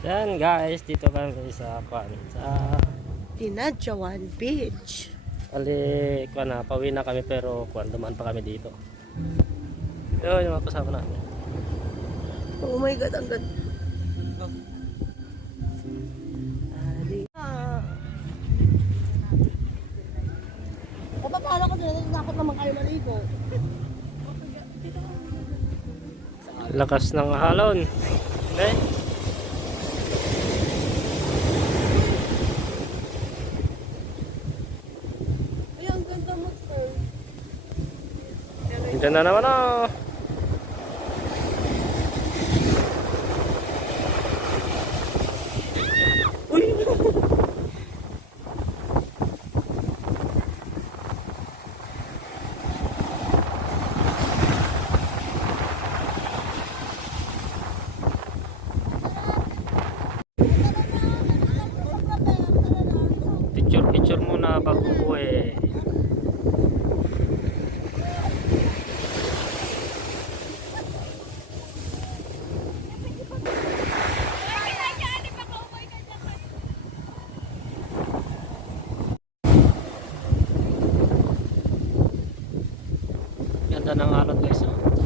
Yan guys, dito kami sa Kwan. Sa Dinadjawan Beach. Ali, Kwan na, ah, pawi na kami pero Kwan, dumaan pa kami dito. Yun, yung mga kasama namin. Oh my god, ang ganda. Kapapala ko sila, natakot na mag-ayaw maligo. Dito Lakas ng halon. Okay? Ay, ang ganda mo, sir. Diyan na naman oh. Picture picture muna bago uwi. Ganda ng alon guys. Oh.